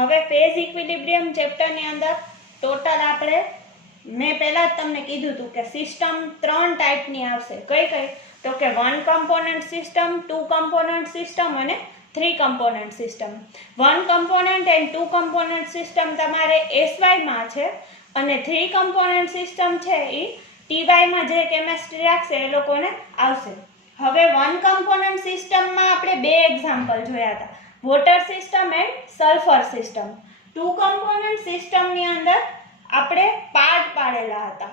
હવે phase equilibrium ચેપ્ટરની અંદર total આપણે મેં પહેલા જ તમને કીધું હતું કે સિસ્ટમ 3 ટાઈપની આવશે. કઈ કઈ? તો કે 1 કમ્પોનન્ટ સિસ્ટમ, 2 કમ્પોનન્ટ સિસ્ટમ અને 3 component system. 1 component and 2 component system તમારે SY માં છે અને 3 કમ્પોનન્ટ સિસ્ટમ છે એ TY માં જે કેમેસ્ટ્રી રાખશે એ લોકોને આવશે. હવે 1 કમ્પોનન્ટ સિસ્ટમમાં આપણે બે એક્ઝામ્પલ જોયા હતા, water system and sulphur system. 2 component સિસ્ટમની અંદર આપણે પાર્ટ પાડેલા હતા.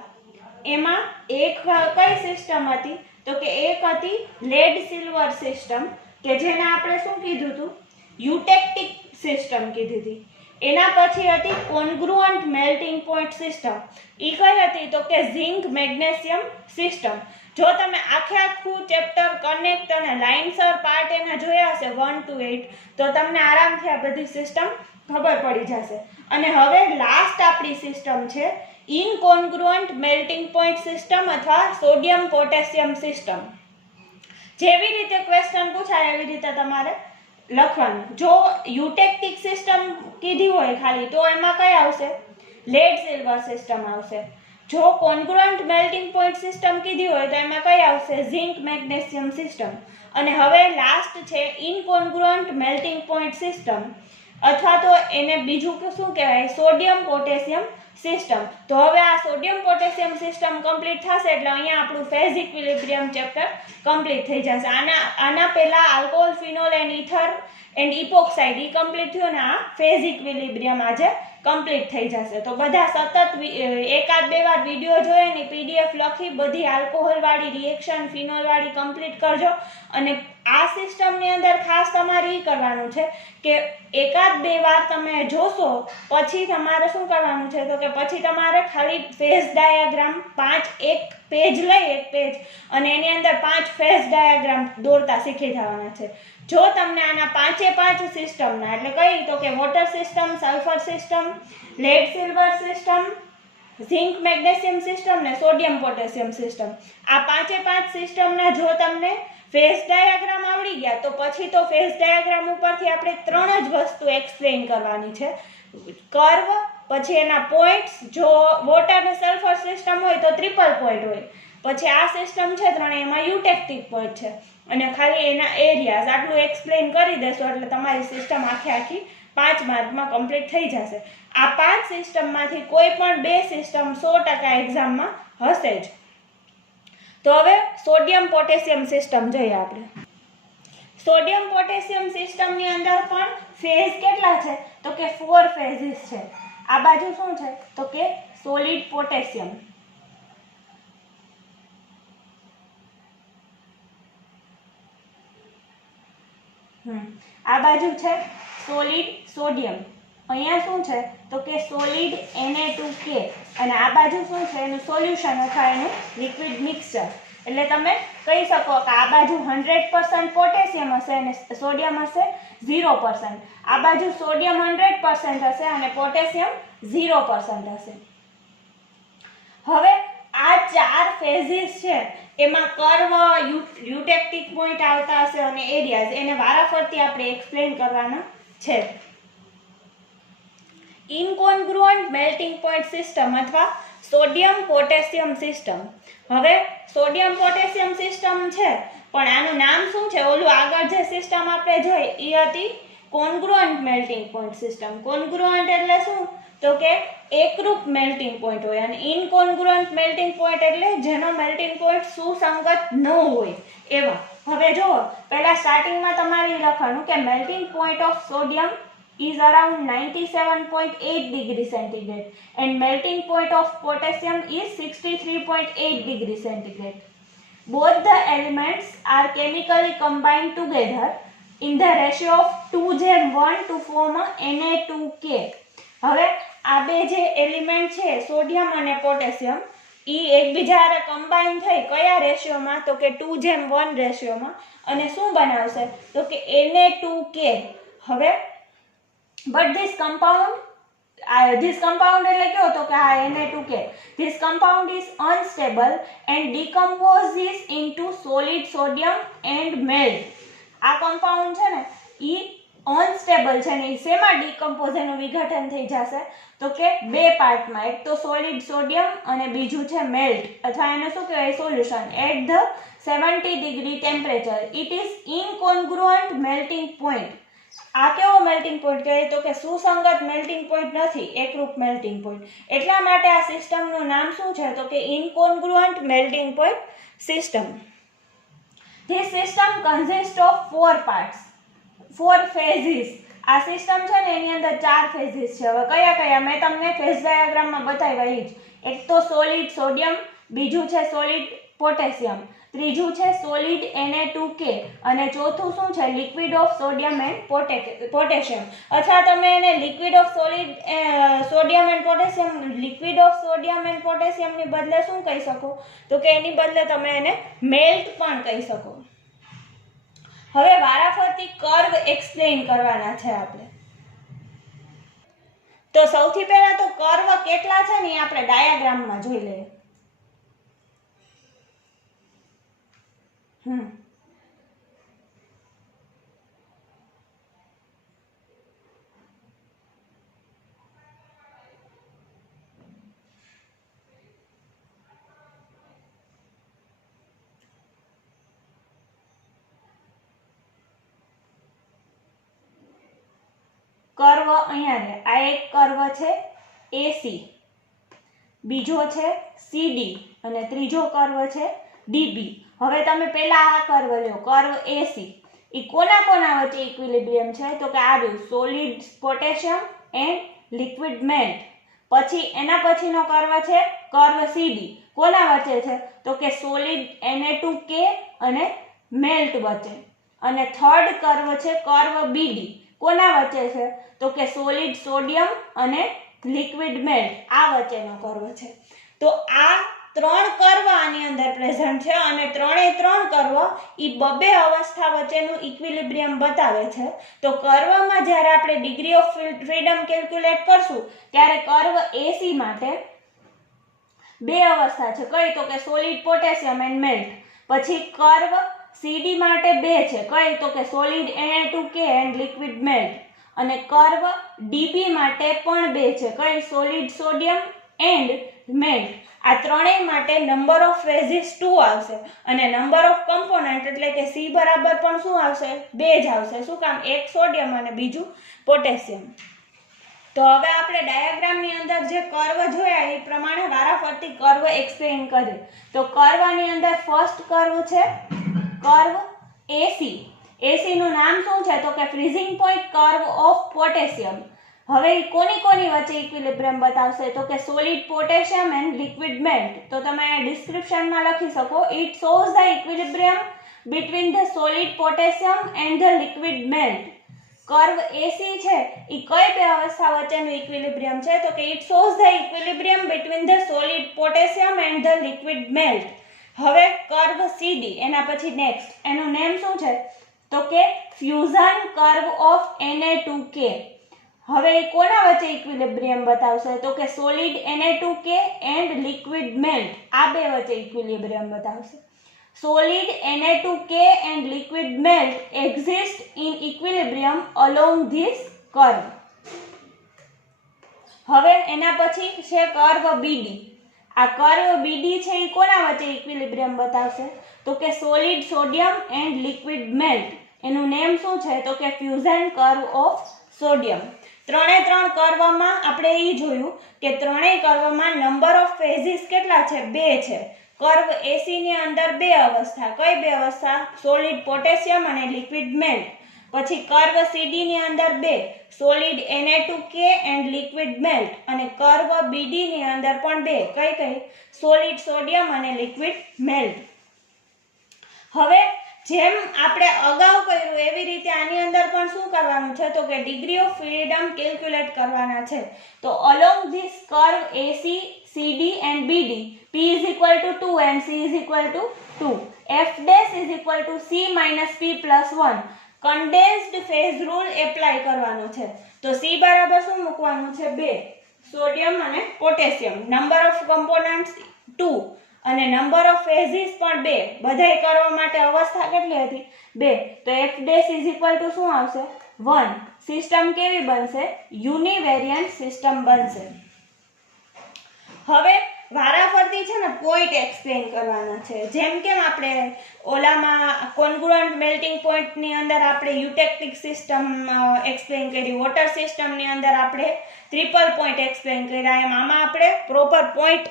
એમાં એક કઈ સિસ્ટમ હતી? તો કે એક હતી લેડ સિલ્વર સિસ્ટમ, કે જેને આપણે શું કીધું હતું? યુટેક્ટિક સિસ્ટમ કીધી હતી. એના પછી હતી કોન્ગ્રુઅન્ટ મેલ્ટિંગ પોઈન્ટ સિસ્ટમ. એ કઈ હતી? તો કે ઝિંક મેગ્નેશિયમ સિસ્ટમ. જો તમે આખું ચેપ્ટર કનેક્ટ અને લાઇનસર પાર્ટ એના જોયા હશે 1 to 8 તો તમને આરામથી આ બધી સિસ્ટમ ખબર પડી જશે. અને હવે લાસ્ટ આપણી સિસ્ટમ છે ઇનકોન્ગ્રુઅન્ટ મેલ્ટિંગ પોઈન્ટ સિસ્ટમ અથવા સોડિયમ પોટેશિયમ સિસ્ટમ. જેવી રીતે ક્વેશ્ચન પૂછાય એવી રીતે તમારે લખવાનું. જો યુટેક્ટિક સિસ્ટમ કીધી હોય ખાલી તો એમાં કઈ આવશે? લેડ સિલ્વર સિસ્ટમ આવશે. જો કોન્ગ્રુઅન્ટ મેલ્ટિંગ પોઈન્ટ સિસ્ટમ કીધી હોય તો એમાં કઈ આવશે? Zinc magnesium system. અને હવે લાસ્ટ છે ઇનકોન્ગ્રુઅન્ટ મેલ્ટિંગ પોઈન્ટ સિસ્ટમ અથવા તો એને બીજું શું કહેવાય? Sodium potassium system. તો હવે આ સોડિયમ પોટેશિયમ સિસ્ટમ કમ્પ્લીટ થશે એટલે અહીંયા આપણું ફેઝ ઇક્વિલિબ્રિયમ ચેપ્ટર કમ્પ્લીટ થઈ જશે. આના પહેલા alcohol, phenol and ether and epoxide ઈ કમ્પ્લીટ થયું ને આ ફેઝ ઇક્વિલિબ્રિયમ આજે કમ્પ્લીટ થઈ જશે. તો બધા સતત એકાદ બે વાર વિડીયો જોઈએ ને PDF લખી બધી આલ્કોહોલ વાળી રિએક્શન, ફિનોલ વાળી કમ્પ્લીટ કરજો. અને આ સિસ્ટમની અંદર ખાસ તમારે એ કરવાનું છે કે એકાદ બે વાર તમે જોશો પછી તમારે શું કરવાનું છે? તો કે પછી તમારે ખાલી ફેઝ ડાયાગ્રામ 5 એક પેજ લઈ એક પેજ અને એની અંદર 5 ફેઝ ડાયાગ્રામ દોરતા શીખી જવાના છે. જો તમને આના 5 સિસ્ટમના એટલે કઈ? તો કે water system, sulphur system, lead silver system, zinc magnesium system ને સોડિયમ પોટેશિયમ સિસ્ટમ, આ 5 સિસ્ટમના જો તમને ફેઝ ડાયાગ્રામ આવડી ગયા તો પછી તો ફેઝ ડાયાગ્રામ ઉપરથી આપણે 3 જ વસ્તુ એક્સપ્લેન કરવાની છે. કર્વ, પછી એના પોઈન્ટ્સ, જો વોટર અને સલ્ફર સિસ્ટમ હોય તો ટ્રિપલ પોઈન્ટ હોય, પછી આ સિસ્ટમ છે ત્રણે એમાં યુટેક્ટિક પોઈન્ટ છે અને ખાલી એના એરિયાઝ આટલું એક્સપ્લેન કરી દેશો એટલે તમારી સિસ્ટમ આખી 5 માર્કમાં કમ્પ્લીટ થઈ જશે. આ 5 સિસ્ટમમાંથી કોઈ પણ 2 સિસ્ટમ 100% એક્ઝામમાં હશે જ. તો હવે સોડિયમ પોટેશિયમ સિસ્ટમ જોઈએ આપણે. સોડિયમ પોટેશિયમ સિસ્ટમની અંદર પણ ફેઝ કેટલા છે? તો કે 4 ફેઝિસ છે. આ બાજુ શું છે? તો કે સોલિડ પોટેશિયમ, આ બાજુ છે સોલિડ સોડિયમ, અહીંયા શું છે? તો કે સોલિડ Na2K અને આ બાજુ શું છે? એનું સોલ્યુશન અથવા એનું લિક્વિડ મિક્સચર. એટલે તમે કહી શકો કે આ બાજુ 100% પોટેશિયમ હશે અને સોડિયમ હશે 0%. આ બાજુ સોડિયમ 100% હશે અને પોટેશિયમ 0% હશે. હવે આ 4 ફેઝિસ છે એમાં કર્વ, યુટેક્ટિક પોઈન્ટ આવતા હશે અને એરિયાઝ એને વારાફરતી આપણે એક્સપ્લેન કરવાના છે. ઇનકોન્ગ્રુઅન્ટ મેલ્ટિંગ પોઈન્ટ સિસ્ટમ અથવા સોડિયમ પોટેશિયમ સિસ્ટમ. હવે સોડિયમ પોટેશિયમ સિસ્ટમ છે પણ આનું નામ શું છે? ઓલું આગળ જે સિસ્ટમ આપણે જોઈ એ હતી કોન્ગ્રુઅન્ટ મેલ્ટિંગ પોઈન્ટ સિસ્ટમ. કોન્ગ્રુઅન્ટ એટલે શું? તો કે એકરૂપ મેલ્ટિંગ પોઈન્ટ હોય અને ઇનકોન્ગ્રુઅન્ટ મેલ્ટિંગ પોઈન્ટ એટલે જેનો મેલ્ટિંગ પોઈન્ટ સુસંગત ન હોય એવા. હવે જુઓ, પહેલા સ્ટાર્ટિંગમાં તમારે લખવાનું કે melting point of sodium is around 97.8 degree centigrade and melting point of potassium is 63.8 degree centigrade. Both the elements are chemically combined together in the ratio of 2:1 to form a Na2K. હવે આ બે જે element છે sodium અને potassium એ એકબીજા હારે combine થઈ કયા રેશિયોમાં? તો કે 2:1 રેશિયોમાં અને શું બનાવશે? તો કે Na2K. હવે but this compound એટલે કેવો? તો કે આ Na2K. This compound is unstable and decomposes into solid sodium and melt. આ compound છે ને ઈ અનસ્ટેબલ છે ને એ શેમાં ડીકમ્પોઝ એનું વિઘટન થઈ જશે તો કે બે પાર્ટમાં, એક તો સોલિડ સોડિયમ અને બીજું છે મેલ્ટ અથવા એને શું કહેવાય solution at the 70 degree temperature. It is incongruent melting point. આ કેવો મેલ્ટિંગ પોઈન્ટ કહેવાય તો કે સુસંગત મેલ્ટિંગ પોઈન્ટ નથી, એકરૂપ મેલ્ટિંગ પોઈન્ટ. એટલા માટે આ સિસ્ટમનું નામ શું છે તો કે incongruent melting point system. This system consists of 4 parts, 4 phases. આ સિસ્ટમ છે ને એની અંદર 4 phases છે. હવે કયા કયા મેં તમને ફેઝ ડાયાગ્રામમાં બતાવ્યા એ જ. એક તો સોલિડ સોડિયમ, બીજું છે સોલિડ પોટેશિયમ, ત્રીજું છે સોલિડ Na2K અને ચોથું શું છે liquid of sodium and potassium. અથવા તમે એને liquid of sodium and potassium, liquid of sodium and પોટેશિયમની બદલે શું કહી શકો તો કે એની બદલે તમે એને મેલ્ટ પણ કહી શકો. હવે વારાફરતી કર્વ એક્સપ્લેન કરવાના છે આપણે. તો સૌથી પહેલા તો કર્વ કેટલા છે ને એ આપણે ડાયાગ્રામમાં જોઈ લઈએ. કર્વ અહીંયા છે. આ એક કર્વ છે AC, બીજો છે CD અને ત્રીજો કર્વ છે DB. હવે તમે પહેલા આ કર્વ લ્યો, કર્વ AC. એ કોના કોના વચ્ચે ઇક્વિલિબ્રિયમ છે તો કે આ solid potassium and liquid melt. પછી એના પછીનો કર્વ છે કર્વ CD. કોના વચ્ચે છે તો કે સોલિડ Na2K અને મેલ્ટ વચ્ચે. અને થર્ડ કર્વ છે કર્વ BD. કોના વચ્ચે છે તો કે સોલિડ સોડિયમ અને લિક્વિડ મેલ્ટ, આ વચ્ચેનો કર્વ છે. તો આ 3 કર્વ આની અંદર પ્રેઝન્ટ છે અને ત્રણે 3 કર્વ ઈ બબે અવસ્થા વચ્ચેનું ઇક્વિલિબ્રિયમ બતાવે છે. તો કર્વમાં જ્યારે આપણે ડિગ્રી ઓફ ફ્રીડમ કેલ્ક્યુલેટ કરશું ત્યારે કર્વ AC માટે બે અવસ્થા છે. કઈ તો કે સોલિડ પોટેશિયમ એન્ડ મેલ્ટ. પછી કર્વ CD માટે બે છે. કઈ તો કે solid Na2K and liquid melt. અને કર્વ DB માટે પણ બે છે. કઈ સોલિડ સોડિયમ એન્ડ મેલ્ટ. આ ત્રણેય માટે નંબર ઓફ ફેઝિસ 2 આવશે અને નંબર ઓફ કમ્પોનન્ટ એટલે કે C બરાબર પણ શું આવશે 2 જ આવશે. શું કામ? એક સોડિયમ અને બીજું પોટેશિયમ. તો હવે આપણે ડાયાગ્રામની અંદર જે કર્વ જોયા એ પ્રમાણે વારાફરતી કર્વ એક્સપ્લેન કરીએ. તો કર્વની અંદર ફર્સ્ટ કર્વ છે કર્વ AC. AC નું નામ શું છે તો કે freezing point curve of potassium. હવે કોની કોની વચ્ચે ઇક્વિલિબ્રિયમ બતાવશે તો કે solid potassium and liquid melt. તો તમે ડિસ્ક્રિપ્શનમાં લખી શકો it shows the equilibrium between the solid potassium and the liquid melt. Curve AC છે એ કઈ બે અવસ્થા વચ્ચેનું ઇક્વિલિબ્રિયમ છે તો કે it shows the equilibrium between the solid potassium and the liquid melt. હવે કર્વ CD એના પછી નેક્સ્ટ એનું નેમ શું છે તો કે ફ્યુઝન કર્વ ઓફ Na2K. હવે કોના વચ્ચે ઇક્વિલિબ્રિયમ બતાવશે તો કે solid Na2K and liquid melt. આ બે વચ્ચે ઇક્વિલિબ્રિયમ બતાવશે. Solid Na2K and liquid melt exist in equilibrium along this curve. હવે એના પછી છે કર્વ BD. આ કર્વ BD છે એ કોના વચ્ચે ઇક્વિલિબ્રિયમ બતાવશે તો કે solid sodium and liquid melt. એનું નેમ શું છે તો કે ફ્યુઝન કર્વ ઓફ સોડિયમ. ત્રણે 3 કર્વમાં આપણે એ જોયું કે ત્રણેય કર્વમાં નંબર ઓફ ફેઝિસ કેટલા છે 2 છે. કર્વ AC ની અંદર બે અવસ્થા. કઈ બે અવસ્થા? સોલિડ પોટેશિયમ અને લિક્વિડ મેલ્ટ. પછી કર્વ CD ની અંદર બે solid Na2K and liquid melt. અને કર્વ BD ની અંદર પણ બે કઈ કઈ? સોલિડ સોડિયમ અને લિક્વિડ મેલ્ટ. હવે જેમ આપણે અગાઉ કર્યું એવી રીતે આની અંદર પણ શું કરવાનું છે તો કે ડિગ્રી ઓફ ફ્રીડમ કેલ્ક્યુલેટ કરવાના છે. તો along this curve AC, CD and BD P is equal to 2 and C is equal to 2. F dash is equal to C minus P plus 1. Condensed phase rule apply કરવાનો છે. તો C બરાબર શું મૂકવાનું છે 2 સોડિયમ અને potassium. Number of components 2 અને number of ફેઝિસ પણ 2. બધાય કરવા માટે અવસ્થા કેટલી હતી 2. તો F dash is equal to શું આવશે 1 સિસ્ટમ કેવી બનશે? યુનિવેરિયન્ટ સિસ્ટમ બનશે. હવે વારાફરતી છે ને પોઈન્ટ એક્સપ્લેન કરવાના છે. જેમ કેમ આપણે ઓલામાં કોન્ગ્રુઅન્ટ મેલ્ટિંગ પોઈન્ટની અંદર આપણે યુટેક્ટિક સિસ્ટમ એક્સપ્લેન કરી, વોટર સિસ્ટમની અંદર આપણે ટ્રિપલ પોઈન્ટ એક્સપ્લેન કર્યા, એમ આમાં આપણે પ્રોપર પોઈન્ટ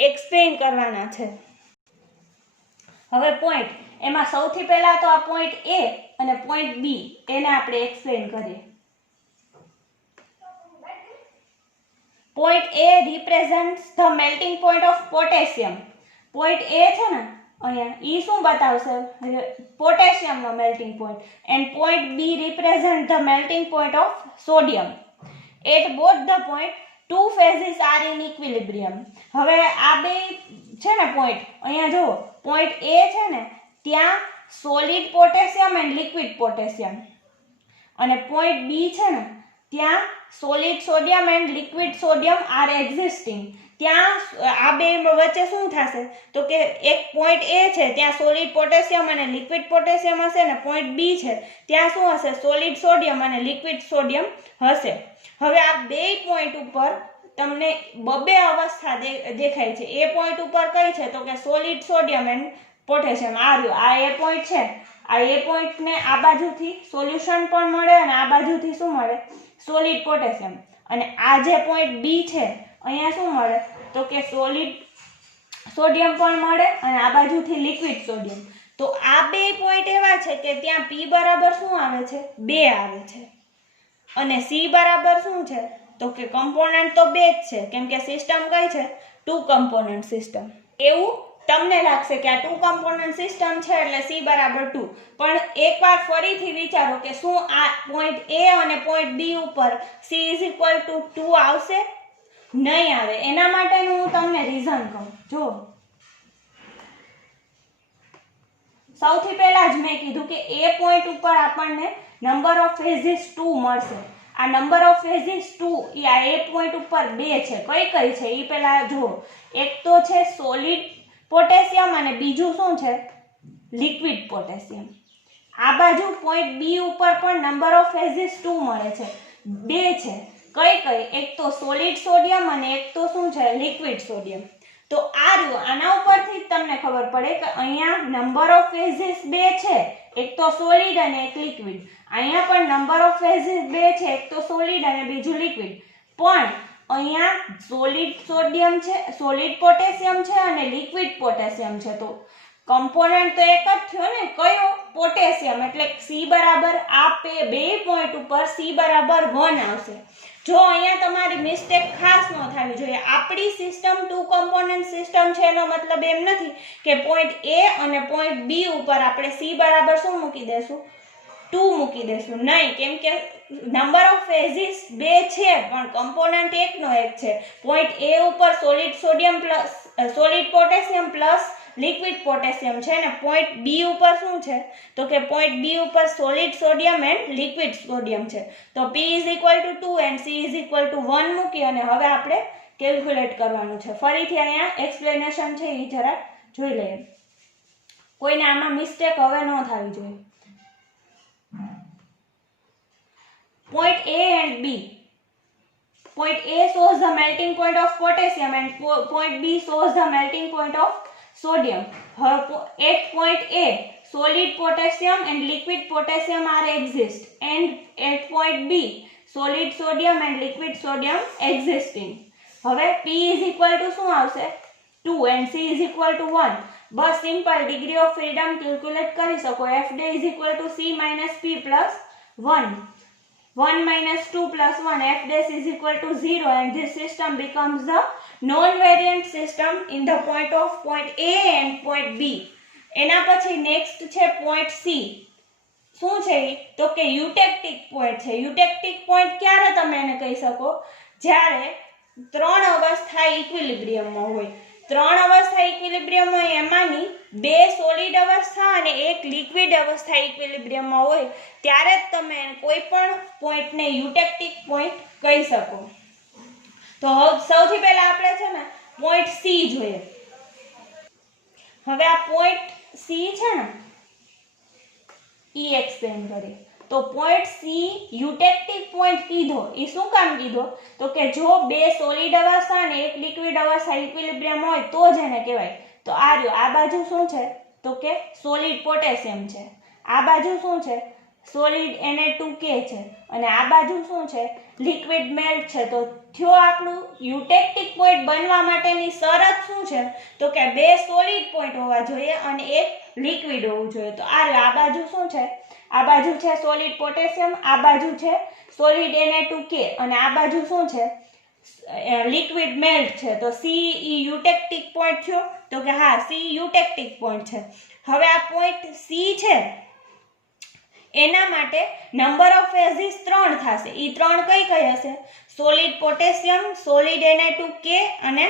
એક્સપ્લેન કરવાના છે. હવે પોઈન્ટ એમાં સૌથી પહેલા તો આ પોઈન્ટ એ અને પોઈન્ટ બી એને આપણે એક્સપ્લેન કરીએ. Point A represents the melting point of potassium. Point A છે ને અહીંયા ઈ શું બતાવશે? પોટેશિયમનો melting point. And point B represent the melting point of sodium. At both the point two phases are in equilibrium. હવે આ બે છે ને પોઈન્ટ, અહીંયા જુઓ પોઈન્ટ એ છે ને ત્યાં solid potassium and liquid potassium, અને પોઈન્ટ બી છે ને ત્યાં solid sodium and liquid sodium are existing. ત્યાં આ બે વચ્ચે શું થશે? તો કે એક પોઈન્ટ એ છે ત્યાં સોલિડ પોટેશિયમ અને લિક્વિડ પોટેશિયમ હશે, અને પોઈન્ટ બી છે ત્યાં શું હશે? સોલિડ સોડિયમ અને લિક્વિડ સોડિયમ હશે. હવે આ બે પોઈન્ટ ઉપર તમને બબે અવસ્થા દેખાય છે. એ પોઈન્ટ ઉપર કઈ છે? તો કે સોલિડ સોડિયમ એન્ડ પોટેશિયમ. આ એ પોઈન્ટ છે. આ એ પોઈન્ટને આ બાજુથી સોલ્યુશન પણ મળે અને આ બાજુથી શું મળે? Solid potassium. અને આ જે પોઈન્ટ બી છે અહીંયા શું મળે? તો કે સોલિડ સોડિયમ પણ મળે અને આ બાજુથી લિક્વિડ સોડિયમ. તો આ બે પોઈન્ટ એવા છે કે ત્યાં P બરાબર શું આવે છે? 2 આવે છે. અને C બરાબર શું છે? તો કે કમ્પોનન્ટ તો 2 જ છે, કેમ કે સિસ્ટમ કઈ છે? 2 કમ્પોનન્ટ સિસ્ટમ. એવું તમને લાગશે કે આ 2 કમ્પોનન્ટ સિસ્ટમ છે એટલે C બરાબર 2, પણ એકવાર ફરીથી વિચારો કે શું આ પોઈન્ટ A અને પોઈન્ટ B ઉપર C = 2 આવશે? નહીં આવે. એના માટેનું હું તમને રીઝન કહું. જો સૌથી પહેલા જ મેં કીધું કે એ પોઈન્ટ ઉપર આપણને નંબર ઓફ ફેઝિસ 2 મળશે. આ નંબર ઓફ ફેઝિસ 2 આ એ પોઈન્ટ ઉપર 2 છે. કઈ કઈ છે એ પહેલા જુઓ. એક તો છે સોલિડ પોટેશિયમ અને બીજું શું છે? Liquid potassium. આ બાજુ પોઈન્ટ બી ઉપર પણ નંબર ઓફ ફેઝિસ 2 મળે છે. 2 છે. કઈ કઈ? એક તો સોલિડ સોડિયમ અને એક તો શું છે? Liquid sodium. તો આ રહ્યું. આના ઉપરથી તમને ખબર પડે કે અહીંયા નંબર ઓફ ફેઝિસ 2 છે, એક તો સોલિડ અને એક લિક્વિડ. અહીંયા પણ નંબર ઓફ ફેઝિસ 2 છે, એક તો સોલિડ અને બીજું લિક્વિડ. પણ અહીંયા સોલિડ સોડિયમ છે, સોલિડ પોટેશિયમ છે અને લિક્વિડ પોટેશિયમ છે. તો કમ્પોનન્ટ તો એક જ થયો ને, કયો? પોટેશિયમ. એટલે C બરાબર આ બે પોઈન્ટ ઉપર C બરાબર 1 આવશે. જો અહીંયા તમારી મિસ્ટેક ખાસ ન થવી જોઈએ. આપણી સિસ્ટમ 2 કમ્પોનન્ટ સિસ્ટમ છે, એનો મતલબ એમ નથી કે પોઈન્ટ A અને પોઈન્ટ B ઉપર આપણે C બરાબર શું મૂકી દેશું? 2 મૂકી દેશું. નહીં, કેમ કે નંબર ઓફ ફેઝિસ 2 છે પણ કમ્પોનન્ટ એકનો એક છે. પોઈન્ટ A ઉપર solid sodium plus solid potassium plus liquid potassium છે, ને પોઈન્ટ B ઉપર શું છે? તો કે પોઈન્ટ B ઉપર solid sodium and liquid sodium છે. તો P = 2 એન્ડ C = 1 મૂકી અને હવે આપણે કેલ્ક્યુલેટ કરવાનું છે. ફરીથી અહીંયા એક્સપ્લેનેશન છે એ જરા જોઈ લઈએ. કોઈને આમાં મિસ્ટેક હવે ન થવી જોઈએ. Point A and B. Point A shows the melting point of potassium and point B shows the melting point of sodium. At point A, solid potassium and liquid potassium are exist, and at point B, solid sodium and liquid sodium existing. હવે P = શું આવશે? 2 and C = 1. Bus simple degree of freedom calculate કરી શકો. F = C - P + 1. 1 - 2 + 1. F = 0 and this system becomes the non-variant system in the point of point A and point B. એના પછી next છે point C. શું છે? તો કે યુટેક્ટિક point છે. યુટેક્ટિક પોઈન્ટ ક્યારે તમે એને કહી શકો? જ્યારે 3 અવસ્થા ઇક્વિલિબ્રિયમમાં હોય. 3 અવસ્થા ઇક્વિલિબ્રિયમમાં એમાંની 2 સોલિડ અવસ્થા અને 1 લિક્વિડ અવસ્થા ઇક્વિલિબ્રિયમમાં હોય ત્યારે જ તમે કોઈ પણ પોઈન્ટને યુટેક્ટિક પોઈન્ટ કહી શકો. તો સૌથી પહેલા આપણે છે ને પોઈન્ટ C જોઈએ. હવે આ પોઈન્ટ C છે ને ઈ એક્સપ્લેન કરીએ. તો પોઈન્ટ સી યુટેક્ટિક પોઈન્ટ કીધો. એ શું કામ કીધો? તો કે જો બે સોલિડ અવસ્થા અને એક લિક્વિડ અવસ્થા ઇક્વિલિબ્રિયમ હોય તો જ એને કહેવાય. તો આ રહ્યો, આ બાજુ શું છે? તો કે સોલિડ પોટેશિયમ છે. આ બાજુ શું છે? સોલિડ Na2K છે. અને આ બાજુ શું છે? લિક્વિડ મેલ્ટ છે. તો થયો આપણું યુટેક્ટિક પોઈન્ટ બનવા માટેની શરત શું છે? તો કે બે સોલિડ પોઈન્ટ હોવા જોઈએ અને એક લિક્વિડ હોવું જોઈએ. તો આ બાજુ શું છે? આ બાજુ છે સોલિડ પોટેશિયમ, આ બાજુ છે સોલિડ Na2K અને આ બાજુ શું છે? લિક્વિડ મેલ્ટ છે. તો સી ઈ યુટેક્ટિક પોઈન્ટ થયો. તો કે હા, સી યુટેક્ટિક પોઈન્ટ છે. હવે આ પોઈન્ટ સી છે એના માટે નંબર ઓફ ફેઝિસ 3 થશે. એ 3 કઈ કઈ હશે? સોલિડ પોટેશિયમ, સોલિડ Na2K અને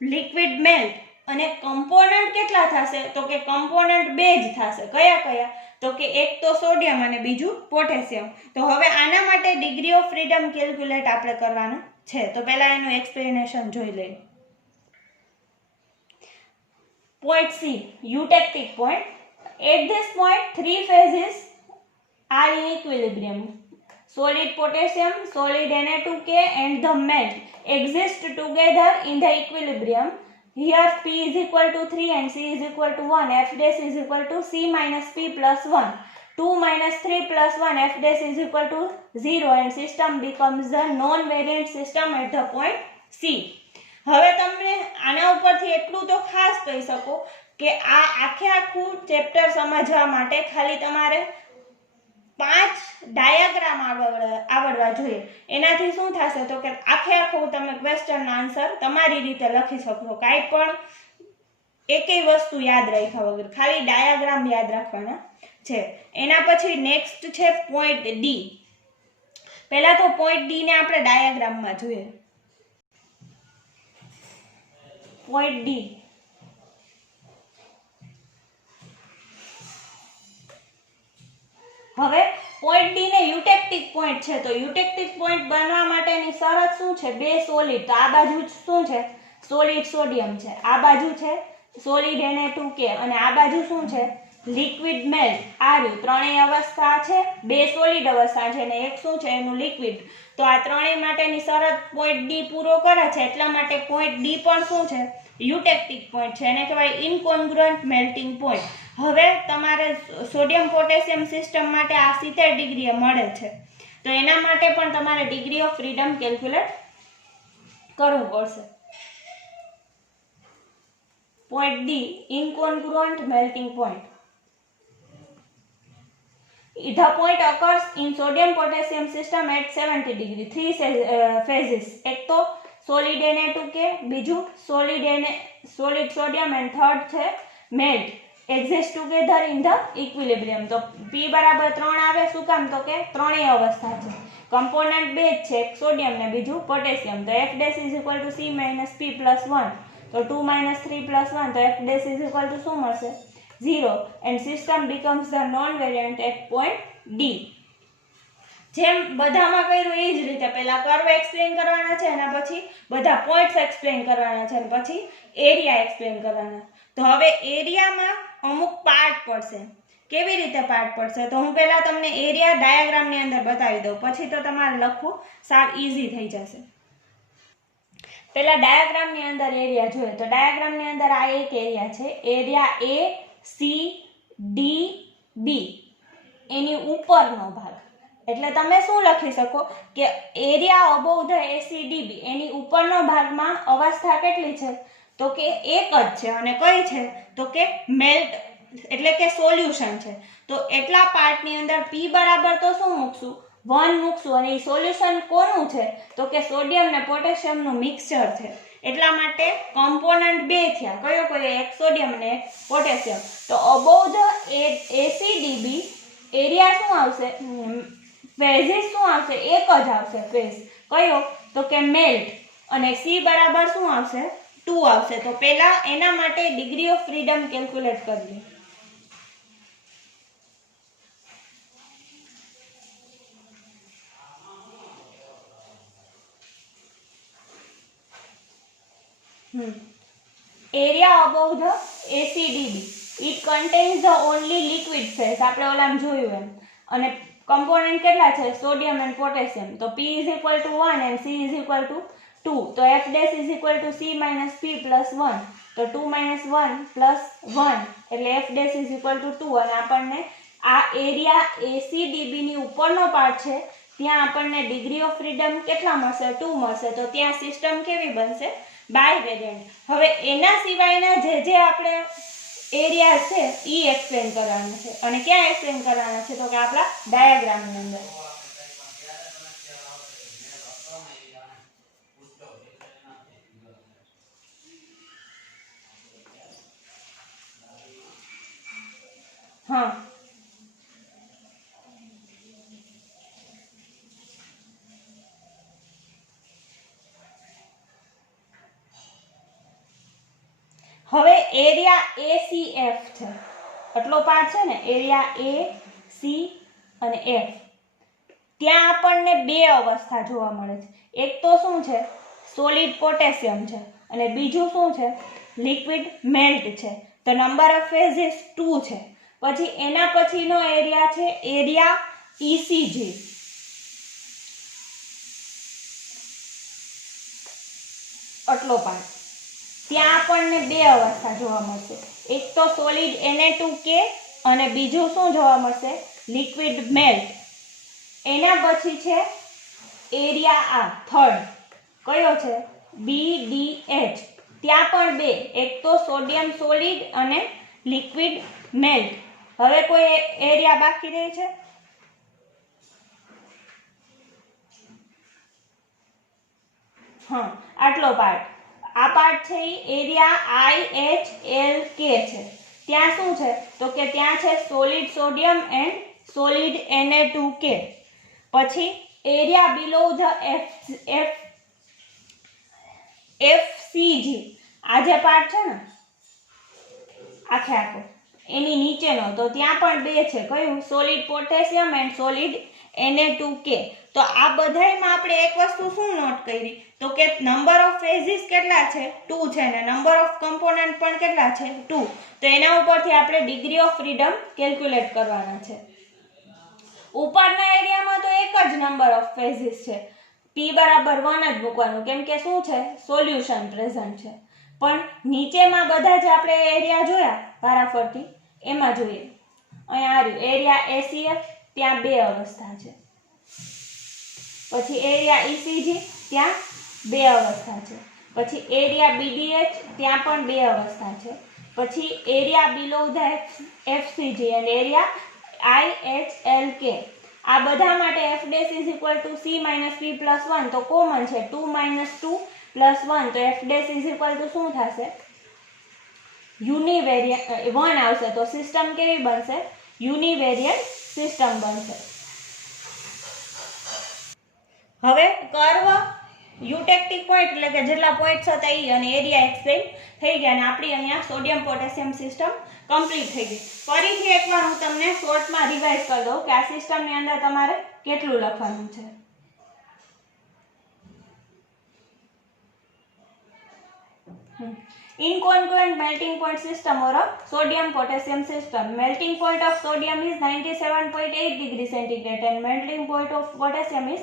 લિક્વિડ મેલ્ટ. અને કમ્પોનન્ટ કેટલા થશે? તો કે કમ્પોનન્ટ 2 જ થશે. કયા કયા? તો કે એક તો સોડિયમ અને બીજું પોટેશિયમ. તો હવે આના માટે ડિગ્રી ઓફ ફ્રીડમ કેલ્ક્યુલેટ આપણે કરવાનું છે. તો પહેલા એનું એક્સપ્લેનેશન જોઈ લઈએ. Point C eutectic point. At this point 3 phases are in equilibrium. Solid potassium, solid Na2K and the melt exist together in the equilibrium. Here P is equal to 3 and C is equal to 1. F dash is equal to C minus P plus 1. 2 minus 3 plus 1. F dash is equal to 0 and system becomes the non-variant system at the point C. હવે તમને આના ઉપરથી એટલું તો ખાસ કહી શકો કે આ આખું ચેપ્ટર સમજવા માટે ખાલી તમારે 5 ડાયાગ્રામ આવડવા જોઈએ. એનાથી શું થશે? તો કે આખું તમે ક્વેશ્ચનનો આન્સર તમારી રીતે લખી શકશો. કાંઈ પણ એકેય વસ્તુ યાદ રાખ્યા વગર ખાલી ડાયાગ્રામ યાદ રાખવાના છે. એના પછી નેક્સ્ટ છે પોઈન્ટ ડી. પહેલા તો પોઈન્ટ ડી ને આપણે ડાયાગ્રામમાં જોઈએ. પોઈન્ટ ડી હવે પોઈન્ટ ડી ને યુટેક્ટિક પોઈન્ટ છે. તો યુટેક્ટિક પોઈન્ટ બનવા માટેની શરત શું છે? બે સોલિડ. તો આ બાજુ શું છે? સોલિડ સોડિયમ છે. આ બાજુ છે સોલિડ Na2K અને આ બાજુ શું છે? Liquid melt. આ રહ્યું, ત્રણેય અવસ્થા છે. બે સોલિડ અવસ્થા છે અને એક શું છે? એનું લિક્વિડ. તો આ ત્રણેય માટેની શરત પોઈન્ટ ડી પૂરો કરે છે. એટલા માટે પોઈન્ટ ડી પણ શું છે? યુટેક્ટિક પોઈન્ટ છે. એને કહેવાય ઇનકોન્ગ્રુઅન્ટ મેલ્ટિંગ પોઈન્ટ. હવે તમારે સોડિયમ પોટેશિયમ સિસ્ટમ માટે આ 70 ડિગ્રીએ મળે છે. તો એના માટે પણ તમારે ડિગ્રી ઓફ ફ્રીડમ કેલ્ક્યુલેટ કરવું પડશે. Point D incongruent melting point. The point occurs in sodium potassium system at 70 degree. 3 phases. એક તો solid Na2K, બીજું solid sodium and third છે melt exist together in the equilibrium. તો P બરાબર 3 આવે. શું કામ? તો કે ત્રણેય અવસ્થા છે. કમ્પોનન્ટ 2 જ છે, એક સોડિયમ ને બીજું પોટેશિયમ. તો F dash is equal to C minus P plus 1. તો 2 minus 3 plus 1. તો F dash is equal to શું મળશે? 0 and system becomes the non-variant at point D. જેમ બધામાં કર્યું એ જ રીતે પહેલા કર્વ એક્સપ્લેન કરવાના છે અને પછી બધા પોઈન્ટ્સ એક્સપ્લેન કરવાના છે અને પછી એરિયા એક્સપ્લેન કરવાના. તો હવે એરિયામાં અમુક પાર્ટ પડશે. કેવી રીતે પાર્ટ પડશે? તો હું પહેલા તમને એરિયા ડાયાગ્રામની અંદર બતાવી દઉં, પછી તો તમારે લખવું સાવ ઈઝી થઈ જશે. પહેલા ડાયાગ્રામની અંદર એરિયા જોઈએ. તો ડાયાગ્રામની અંદર આ એક એરિયા છે. Area A C D B એની ઉપરનો ભાગ. એટલે તમે શું લખી શકો કે એરિયા અબોવ ધ ACDB એની ઉપરનો ભાગમાં અવસ્થા કેટલી છે? તો કે એક જ છે. અને કઈ છે? તો કે મેલ્ટ એટલે કે સોલ્યુશન છે. તો એટલા પાર્ટની અંદર P બરાબર તો શું મૂકશું? 1 મૂકશું. અને એ સોલ્યુશન કોનું છે? તો કે સોડિયમ ને પોટેશિયમનું મિક્સચર છે. એટલા માટે કમ્પોનન્ટ 2 થયા. કયો કયો? એક સોડિયમ ને એક પોટેશિયમ. તો અબોવ ધ ACDB એરિયા શું આવશે? ફેઝિસ શું આવશે? એક જ આવશે ફેઝ. કયો? તો કે મેલ્ટ. અને C બરાબર શું આવશે? 2 આવશે. તો પહેલા એના માટે ડિગ્રી ઓફ ફ્રીડમ કેલ્ક્યુલેટ કરીએ. Area above the ACDB. It contains the only liquid phase. આપણે ઓલામાં જોયું એમ. અને કમ્પોનન્ટ કેટલા છે સોડિયમ એન્ડ પોટેશિયમ, તો P is equal to 1 and C is equal to 2, તો F dash is equal to C minus P plus 1, તો 2 minus 1 plus 1 એટલે F dash is equal to 2, અને આપણને આ એરિયા ACDB ની ઉપરનો પાર્ટ છે ત્યાં આપણને ડિગ્રી ઓફ ફ્રીડમ કેટલા મળશે 2 મળશે, તો ત્યાં સિસ્ટમ કેવી બનશે બાયવેરિયન્ટ. હવે એના સિવાયના જે આપણે એરિયા છે ઈ એક્સપ્લેન કરવાના છે, અને ક્યાં એક્સપ્લેન કરવાના છે તો કે આપણા ડાયાગ્રામની અંદર. હા, હવે એરિયા ACF છે, આટલો પાર્ટ છે ને એરિયા AC અને F, ત્યાં આપણને બે અવસ્થા જોવા મળે છે. એક તો શું છે સોલિડ પોટેશિયમ છે, અને બીજું શું છે લિક્વિડ મેલ્ટ છે. તો નંબર ઓફ ફેઝિસ 2 છે. પછી એના પછીનો એરિયા છે એરિયા ECG, આટલો પાર્ટ, ત્યાં આપણને બે અવસ્થા જોવા મળશે. એક તો સોલિડ Na2K અને બીજું શું જોવા મળશે લિક્વિડ મેલ્ટ. એના પછી છે એરિયા આ થર્ડ કયો છે BDH, ત્યાં પણ બે, એક તો સોડિયમ સોલિડ અને લિક્વિડ મેલ્ટ. હવે કોઈ એરિયા બાકી રહે છે? હા, આટલો પાર્ટ, આ પાર્ટ છે એ એરિયા IHLK છે. ત્યાં શું છે તો કે ત્યાં છે solid sodium and solid Na2K. પછી એરિયા બિલો ધ FCG, આ જે પાર્ટ છે ને આખે આખો એની નીચેનો, તો ત્યાં પણ બે છે, કયું solid potassium and solid Na2K. તો આ બધાયમાં આપણે એક વસ્તુ શું નોટ કરી તો કે નંબર ઓફ ફેઝિસ કેટલા છે 2 છે, ને નંબર ઓફ કમ્પોનન્ટ પણ કેટલા છે 2. તો એના ઉપરથી આપણે ડિગ્રી ઓફ ફ્રીડમ કેલ્ક્યુલેટ કરવાના છે. ઉપરના એરિયામાં તો એક જ નંબર ઓફ ફેઝિસ છે, P બરાબર 1 જ મૂકવાનું, કેમ કે શું છે સોલ્યુશન પ્રેઝન્ટ છે. પણ નીચેમાં બધા જ આપણે એરિયા જોયા વારાફરતી, એમાં જોઈએ અહીંયા આવ્યું એરિયા ACF, ત્યાં બે અવસ્થા છે. પછી એરિયા ECG, ત્યાં બે અવસ્થા છે. પછી એરિયા BDH, ત્યાં પણ બે અવસ્થા છે. પછી એરિયા બિલો ધ FCG અને એરિયા IHLK. આ બધા માટે F dash is equal to C minus P plus 1, તો કોમન છે 2 માઇનસ 2 પ્લસ 1, તો F dash is equal to શું થશે યુનિવેરિયન્ટ 1 આવશે. તો સિસ્ટમ કેવી બનશે યુનિવેરિયન્ટ સિસ્ટમ બનશે. હવે કર્વ યુટેક્ટિક પોઈન્ટ એટલે કે જેટલા પોઈન્ટ્સ હતા એ અને એરિયા એક્સપ્લેન થઈ ગયા, અને આપણી અહીંયા સોડિયમ પોટેશિયમ સિસ્ટમ કમ્પ્લીટ થઈ ગઈ. ફરીથી એકવાર હું તમને શોર્ટમાં રિવાઇઝ કરી દઉં કે આ સિસ્ટમની અંદર તમારે કેટલું લખવાનું છે. Incongruent melting point system or a sodium potassium system. Melting point of sodium is 97.8 degree centigrade and melting point of potassium is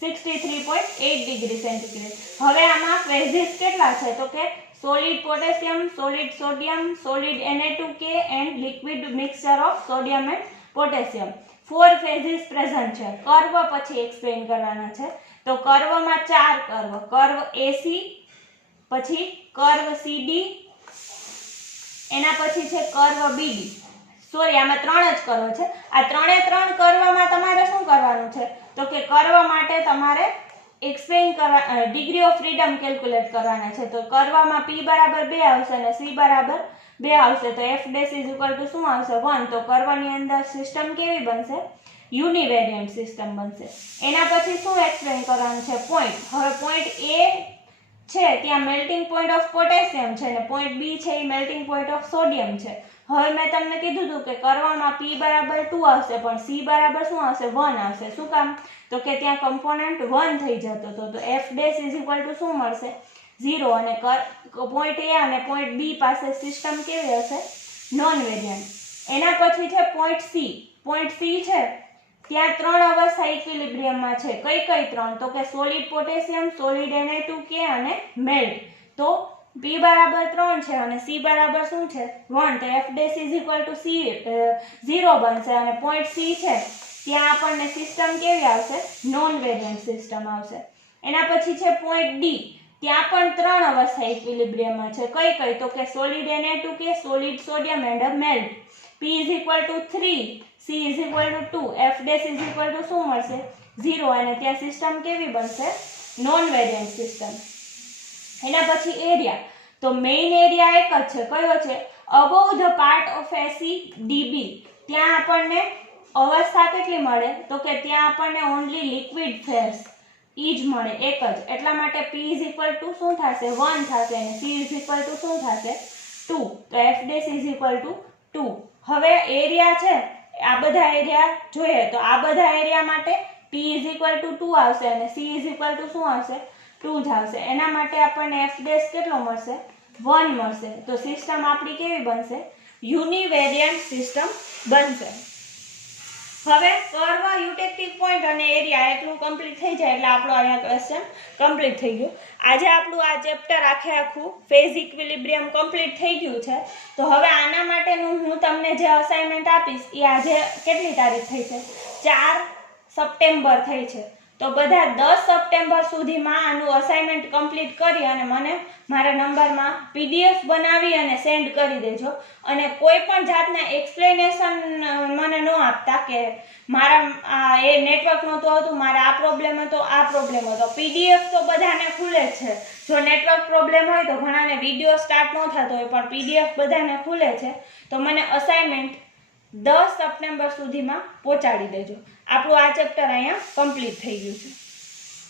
63.8 degree centigrade. હવે આમાં ફેઝિસ કેટલા છે તો કે solid potassium, solid sodium, solid Na2K and liquid mixture of sodium and potassium. 4 phases present છે. Curve પછી explain કરવાના છે. તો કર્વમાં 4 કર્વ, કર્વ AC, પછી કર્વ CD, એના પછી છે કર્વ BD. સોરી, આમાં 3 જ કર્વ છે. આ 3 કર્વમાં તમારે શું કરવાનું છે તો કે કર્વ માટે તમારે એક્સપ્લેન કરવા ડિગ્રી ઓફ ફ્રીડમ કેલ્ક્યુલેટ કરવાના છે. તો કર્વમાં P બરાબર 2 આવશે અને C બરાબર 2 આવશે, તો F dash is equal to શું આવશે 1. તો કર્વની અંદર સિસ્ટમ કેવી બનશે યુનિવેરિયન્ટ સિસ્ટમ બનશે. એના પછી શું એક્સપ્લેન કરવાનું છે પોઈન્ટ. હવે પોઈન્ટ A છે ત્યાં મેલ્ટિંગ પોઈન્ટ ઓફ પોટેશિયમ છે, ને પોઈન્ટ B છે એ મેલ્ટિંગ પોઈન્ટ ઓફ સોડિયમ છે. હવે મેં તમને કીધું હતું કે કર્વમાં P બરાબર 2 આવશે પણ C બરાબર શું આવશે 1 આવશે. શું કામ તો કે ત્યાં કમ્પોનન્ટ 1 થઈ જતો હતો, તો F dash is equal to શું મળશે 0. અને પોઈન્ટ A અને પોઈન્ટ B પાસે સિસ્ટમ કેવી હશે નોન વેરિયન્ટ. એના પછી છે પોઈન્ટ C. પોઈન્ટ C છે ત્યાં 3 અવસ્થા ઇક્વિલિબ્રિયમમાં છે. કઈ કઈ 3? તો કે સોલિડ પોટેશિયમ, સોલિડ Na2k અને મેલ્ટ. તો P બરાબર 3 છે અને C બરાબર શું છે 1, તો F dash is equal to C 0 બનશે અને પોઈન્ટ C છે ત્યાં આપણને સિસ્ટમ કેવી આવશે? નોન વેરિયન્ટ સિસ્ટમ આવશે. એના પછી છે પોઈન્ટ D, ત્યાં પણ 3 અવસ્થા ઇક્વિલિબ્રિયમમાં છે. કઈ કઈ? તો કે solid Na2k, solid sodium and melt. P is equal to 3, C is equal to 2, F dash is equal to શું મળશે 0 અને ત્યાં સિસ્ટમ કેવી બનશે? Non variant system. એના પછી એરિયા, તો મેઇન એરિયા એક જ છે. કયો છે? Above the part of AC DB. ત્યાં આપણને અવસ્થા કેટલી મળે? તો કે ત્યાં આપણને ઓનલી લિક્વિડ ફેઝ ઈ જ મળે, એક જ. એટલા માટે P ઇઝ ઇક્વલ ટુ શું થશે 1 થશે અને C ઇઝ ઇક્વલ ટુ શું થશે 2, તો F dash is equal to 2. હવે એરિયા છે, આ બધા એરિયા જોઈએ તો આ બધા એરિયા માટે P ઇઝ ઇક્વલ ટુ 2 આવશે અને C ઇઝ ઇક્વલ ટુ શું આવશે 2 જ આવશે. એના માટે આપણને F ડેશ કેટલો મળશે 1 મળશે. તો સિસ્ટમ આપણી કેવી બનશે? યુનિવેરિયન્ટ સિસ્ટમ બનશે. હવે કર્વ, યુટેક્ટિવ પોઈન્ટ અને એરિયા એટલું કમ્પ્લીટ થઈ જાય એટલે આપણો અહીંયા ક્વેશ્ચન કમ્પ્લીટ થઈ ગયું. આજે આપણું આ ચેપ્ટર આખું ફેઝ ઇક્વિલિબ્રિયમ કમ્પ્લીટ થઈ ગયું છે. તો હવે આના માટેનું હું તમને જે અસાઇનમેન્ટ આપીશ એ આજે કેટલી તારીખ થઈ છે? 4 સપ્ટેમ્બર થઈ છે. તો બધા 10 સપ્ટેમ્બર સુધીમાં આનું અસાઇનમેન્ટ કમ્પ્લીટ કરી અને મને મારા નંબરમાં PDF બનાવી અને સેન્ડ કરી દેજો. અને કોઈ પણ જાતના એક્સપ્લેનેશન મને ન આપતા કે મારા એ નેટવર્ક નહોતું આવતું, મારા આ પ્રોબ્લેમ હતો, આ પ્રોબ્લેમ હતો. PDF તો બધાને ખુલે જ છે. જો નેટવર્ક પ્રોબ્લેમ હોય તો ઘણાને વિડીયો સ્ટાર્ટ ન થતો હોય, પણ PDF બધાને ખુલે છે. તો મને અસાઇનમેન્ટ 10 સપ્ટેમ્બર સુધીમાં પહોંચાડી દેજો. આપણું આ ચેપ્ટર અહીંયા કમ્પ્લીટ થઈ ગયું છે.